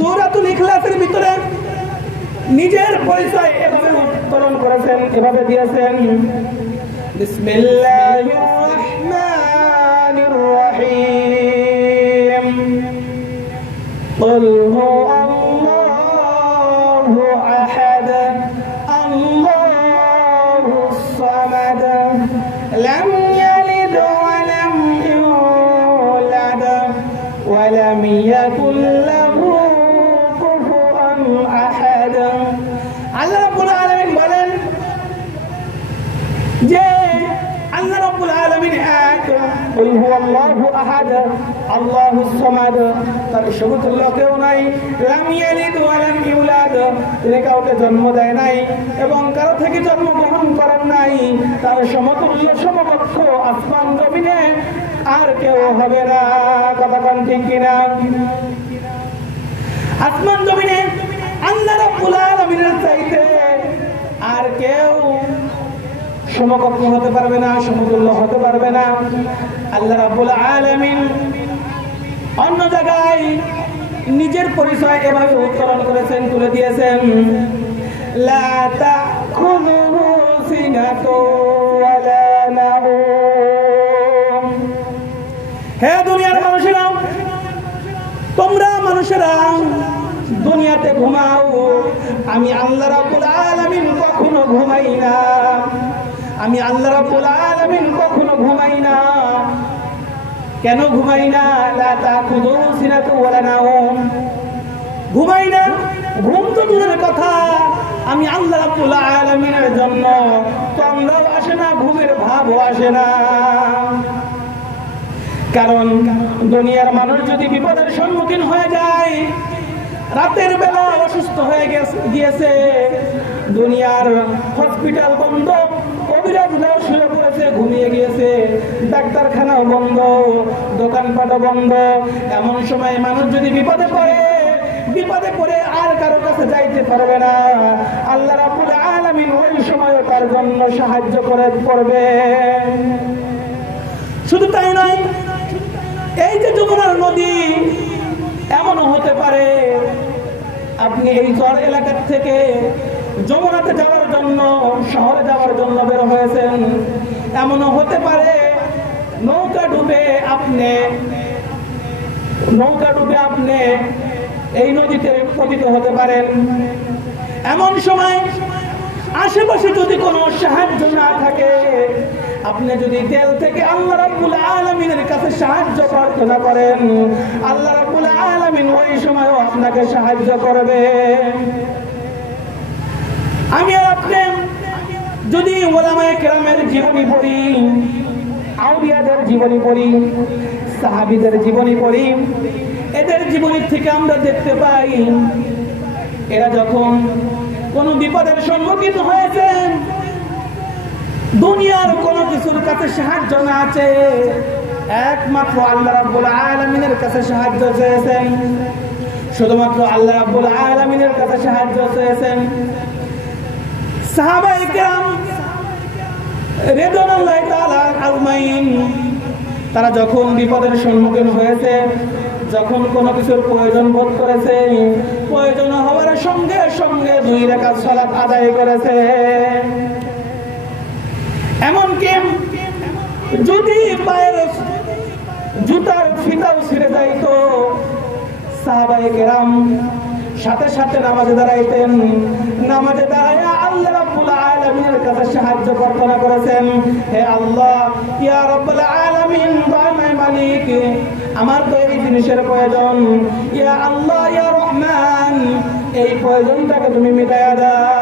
সূরাতুল ইখলাসের ভিতরে নিজের পরিচয় এভাবে উত্তোলন করেছেন, এভাবে দিয়েছেন, বিসমিল্লাহির রহমানির রহিম, কুল হুয়াল্লাহু আহাদ, আল্লাহুস সামাদ, লাম ইয়ালিদ ওয়া লাম ইউলাদ ওয়া লাম ইয়াকুল লাহু কুফুয়ান আহাদ। আল্লাহ রাব্বুল আলামিন বলেন যে আল্লাহ রাব্বুল আলামিন এক, কুল হুয়াল্লাহু আহাদ, আল্লাহুস সামাদ, তার সমতুল্য কেউ নাই, লাম ইয়ালিদ ওয়া লাম ইউলাদ, তিনি কাউকে জন্ম দেয় নাই এবং কারো থেকে জন্মগ্রহণ করেন নাই, তার সমতুল্য সমকক্ষ আসমান জমিনে আর কেউ হবে না। কথা কোন ঠিক কিনা? আসমান জমিনে আল্লাহ রাব্বুল আলামিনের চাইতে আর কেউ সমকক্ষ হতে পারবে না, সমতুল্য হতে পারবে না। আল্লাহ রাব্বুল আলামিন অন্য জায়গায় নিজের পরিচয় এভাবে উত্তোলন করেছেন, তুলে দিয়েছেন, লা তাখুযুহু সিনাতুন ওয়া লা নাওম। হে দুনিয়ার মানুষেরা, তোমরা মানুষেরা দুনিয়াতে ঘুমাও, আমি আল্লাহ রাব্বুল আলামিন কখনো ঘুমাই না, আমি আল্লাহ রাব্বুল আলামিন কখনো ঘুমাই না। কেন ঘুমাই না? লা তাখুযুহু সিনাতুন ওয়া লা নাওম, ঘুমাই না, ঘুম তো দূরের কথা, আমি আল্লাহ রাব্বুল আলামিনের জন্য তন্দ্রাও আসে না, ঘুমের ভাবও আসে না। কারণ দুনিয়ার মানুষ যদি বিপদের সম্মুখীন হয়ে যায়, রাতের বেলা অসুস্থ হয়ে গিয়েছে, দুনিয়ার হসপিটাল বন্ধ, কবিরাজরাও শুয়ে পড়েছে, ঘুমিয়ে গিয়েছে, ডাক্তারখানাও বন্ধ, দোকানপাটও বন্ধ, এমন সময় মানুষ যদি বিপদে পড়ে আর কারো কাছে যাইতে পারবে না, আল্লাহ রাব্বুল আলামিন ওই সময় তার জন্য সাহায্য করবে। শুধু তাই নয়, এই যে যমুনার নদী, এমনও হতে পারে আপনি এই চর এলাকার থেকে যমুনাতে যাওয়ার জন্য, শহরে যাওয়ার জন্য বের হয়েছেন, এমনও হতে পারে নৌকা ডুবে আপনি এই নদীতে পতিত হতে পারেন। এমন সময় আশেপাশে যদি কোনো সাহায্য না থাকে, আপনি যদি দিল থেকে আল্লাহ রাব্বুল আলামিনের কাছে সাহায্য প্রার্থনা করেন, আল্লাহ রাব্বুল আলামিন ওই সময়ও আপনাকে সাহায্য করবে। আমি আর আপনি যদি উলামায়ে কেরামের জীবনী পড়ি, আউলিয়াদের জীবনী পড়ি, সাহাবীদের জীবনী পড়ি, এদের জীবনী থেকে আমরা দেখতে পাই এরা যখন কোনো বিপদের সম্মুখীন হয়েছেন, দুনিয়ার কোনো কিছুর কাছে সাহায্য না আছে, একমাত্র আল্লাহ রাব্বুল আলামিনের কাছে সাহায্য চেয়েছেন, শুধুমাত্র আল্লাহ রাব্বুল আলামিনের কাছে সাহায্য চেয়েছেন। সাহাবায়ে কেরাম রিদওয়ানুল্লাহি তাআলা আজমাইন, তারা যখন বিপদের সম্মুখীন হয়েছে, যখন কোনো কিছুর প্রয়োজন বোধ করেছে, প্রয়োজন হওয়ার সঙ্গে সঙ্গে 2 রাকাত সালাত আদায় করেছে। এমনকি যদি পায়ের জুতার ফিতাও ছিঁড়ে যাইত, সাহাবায়ে কেরাম সাথে সাথে নামাজে দাঁড়াইতেন, নামাজে দাঁড়ায় আল্লাহ রাব্বুল আলামিনের কাছে সাহায্য প্রার্থনা করেছেন, হে আল্লাহ, ইয়া রাব্বুল আলামিন, দয়াময় মালিক, আমার তো এই জিনিসের প্রয়োজন, ইয়া আল্লাহ, ইয়া রহমান, এই প্রয়োজনটাকে তুমি মিটাইয়া দাও।